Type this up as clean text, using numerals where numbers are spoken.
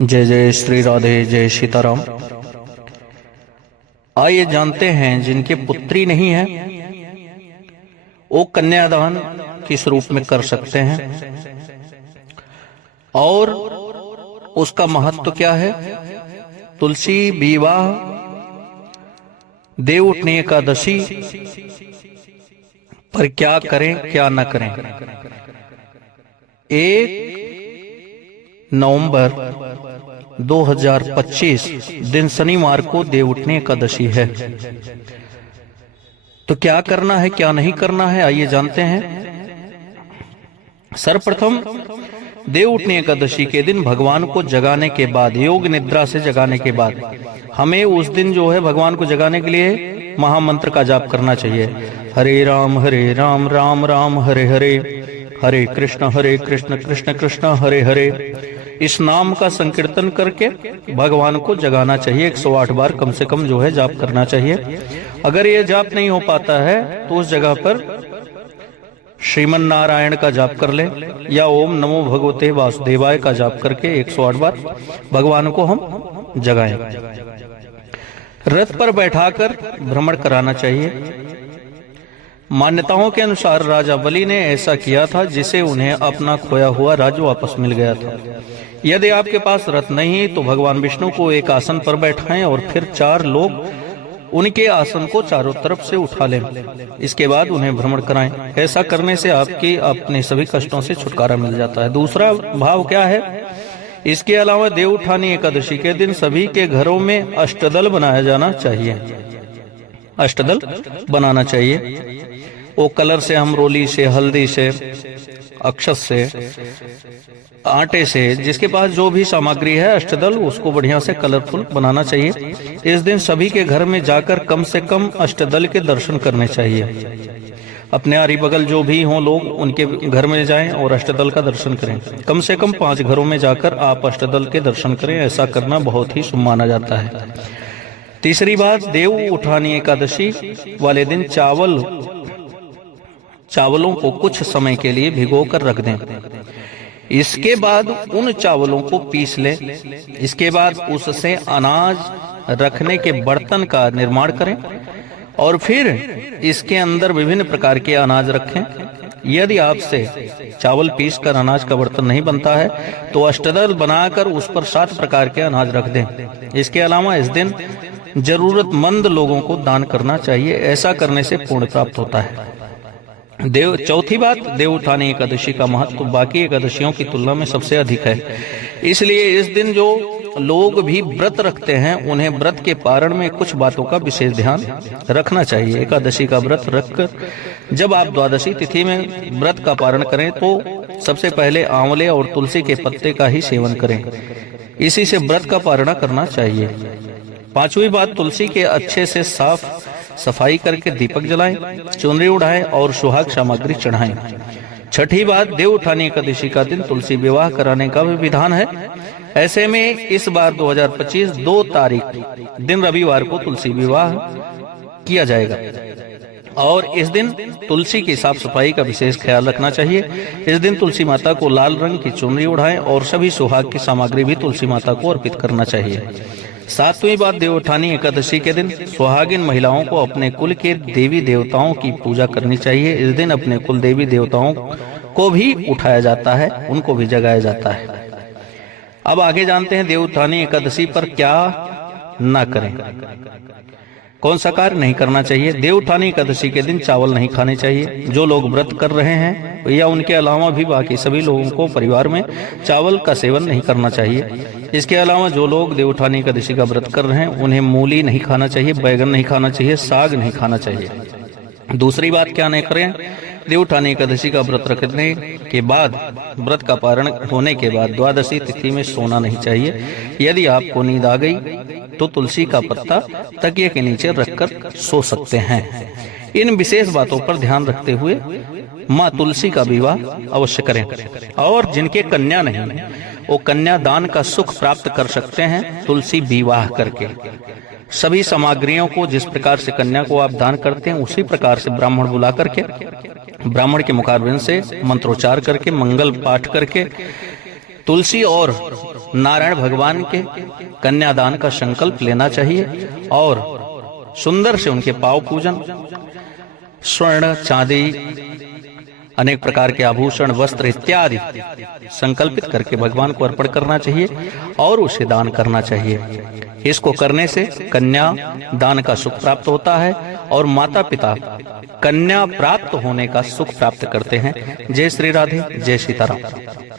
जय जय श्री राधे, जय सीताराम। आइए जानते हैं जिनके पुत्री नहीं है वो कन्यादान किस रूप में कर सकते हैं और उसका महत्व क्या है। तुलसी विवाह, देव उठनी एकादशी पर क्या करें क्या न करें। 1 नवंबर 2025 दिन शनिवार को देव उठनी एकादशी है। तो क्या करना है क्या नहीं करना है, आइए जानते हैं। सर्वप्रथम देव उठनी एकादशी के दिन भगवान को जगाने के बाद, योग निद्रा से जगाने के बाद, हमें उस दिन जो है भगवान को जगाने के लिए महामंत्र का जाप करना चाहिए। हरे राम राम राम हरे हरे, हरे कृष्ण कृष्ण कृष्ण हरे हरे। इस नाम का संकीर्तन करके भगवान को जगाना चाहिए। 108 बार कम से कम जो है जाप करना चाहिए। अगर ये जाप नहीं हो पाता है तो उस जगह पर श्रीमन नारायण का जाप कर ले या ओम नमो भगवते वासुदेवाय का जाप करके 108 बार भगवान को हम जगाएं। रथ पर बैठाकर भ्रमण कराना चाहिए। मान्यताओं के अनुसार राजा बलि ने ऐसा किया था जिसे उन्हें अपना खोया हुआ राज्य वापस मिल गया था। यदि आपके पास रथ नहीं तो भगवान विष्णु को एक आसन पर बैठाएं और फिर 4 लोग उनके आसन को चारों तरफ से उठा लें। इसके बाद उन्हें भ्रमण कराएं। ऐसा करने से आपकी अपने सभी कष्टों से छुटकारा मिल जाता है। दूसरा भाव क्या है, इसके अलावा देव उठानी एकादशी के दिन सभी के घरों में अष्टदल बनाया जाना चाहिए। अष्टदल बनाना चाहिए। वो कलर से, हम रोली से, हल्दी से, अक्षत से, आटे से, जिसके पास जो भी सामग्री है अष्टदल, उसको बढ़िया से कलरफुल बनाना चाहिए। इस दिन सभी के घर में जाकर कम से कम अष्टदल के दर्शन करने चाहिए। अपने आरी बगल जो भी हों लोग उनके घर में जाएं और अष्टदल का दर्शन करें। कम से कम 5 घरों में जाकर आप अष्टदल के दर्शन करें। ऐसा करना बहुत ही शुभ माना जाता है। तीसरी बात, देव उठानी एकादशी वाले दिन चावलों को कुछ समय के लिए भिगोकर रख दें। इसके बाद उन चावलों को पीस लें। इसके बाद उससे अनाज रखने के बर्तन का निर्माण करें और फिर इसके अंदर विभिन्न प्रकार के अनाज रखें। यदि आपसे चावल पीसकर अनाज का बर्तन नहीं बनता है तो अष्टदल बनाकर उस पर 7 प्रकार के अनाज रख दें। इसके अलावा इस दिन जरूरतमंद लोगों को दान करना चाहिए। ऐसा करने से पुण्य प्राप्त होता है। चौथी बात, देव उठानी एकादशी का महत्व बाकी एकादशियों की तुलना में सबसे अधिक है। इसलिए इस दिन जो लोग भी व्रत रखते हैं उन्हें व्रत के पारण में कुछ बातों का विशेष ध्यान रखना चाहिए। एकादशी का व्रत रखकर जब आप द्वादशी तिथि में व्रत का पारण करें तो सबसे पहले आंवले और तुलसी के पत्ते का ही सेवन करें। इसी से व्रत का पारण करना चाहिए। 5वीं बात, तुलसी के अच्छे से साफ सफाई करके दीपक जलाएं, चुनरी उड़ाएं और सुहाग सामग्री चढ़ाएं। 6ठी बात, देव उठानी एकादशी का दिन तुलसी विवाह कराने का भी विधान है। ऐसे में इस बार 2025 2 तारीख दिन रविवार को तुलसी विवाह किया जाएगा और इस दिन तुलसी की साफ सफाई का विशेष ख्याल रखना चाहिए। इस दिन तुलसी माता को लाल रंग की चुनरी उड़ाएं और सभी सुहाग की सामग्री भी तुलसी माता को अर्पित करना चाहिए। 7वीं बात, देव उठानी एकादशी के दिन सुहागिन महिलाओं को अपने कुल के देवी देवताओं की पूजा करनी चाहिए। इस दिन अपने कुल देवी देवताओं को भी उठाया जाता है, उनको भी जगाया जाता है। अब आगे जानते हैं देव उठानी एकादशी पर क्या ना करें, कौन सा कार्य नहीं करना चाहिए। देव उठानी एकादशी के दिन चावल नहीं खाने चाहिए। जो लोग व्रत कर रहे हैं या उनके अलावा भी बाकी सभी लोगों को परिवार में चावल का सेवन नहीं करना चाहिए। इसके अलावा जो लोग देव उठानी एकादशी का व्रत कर रहे हैं उन्हें मूली नहीं खाना चाहिए, बैगन नहीं खाना चाहिए, साग नहीं खाना चाहिए। दूसरी बात क्या नहीं करें, देव उठानी एकादशी का व्रत रखने के बाद, व्रत का पारण होने के बाद द्वादशी तिथि में सोना नहीं चाहिए। यदि आपको नींद आ गई तो तुलसी का पत्ता तकिए के नीचे रखकर सो सकते हैं। इन विशेष बातों पर ध्यान रखते हुए माँ तुलसी का विवाह अवश्य करें। और जिनके कन्या नहीं है वो कन्यादान का सुख प्राप्त कर सकते हैं तुलसी विवाह करके। सभी सामग्रियों को जिस प्रकार से कन्या को आप दान करते हैं उसी प्रकार से ब्राह्मण बुला करके, ब्राह्मण के मुखारबिंद से मंत्रोच्चार करके, मंगल पाठ करके तुलसी और नारायण भगवान के कन्यादान का संकल्प लेना चाहिए और सुंदर से उनके पाव पूजन, स्वर्ण चांदी, अनेक प्रकार के आभूषण, वस्त्र इत्यादि संकल्पित करके भगवान को अर्पण करना चाहिए और उसे दान करना चाहिए। इसको करने से कन्या दान का सुख प्राप्त होता है और माता पिता कन्या प्राप्त होने का सुख प्राप्त करते हैं। जय श्री राधे, जय सीताराम।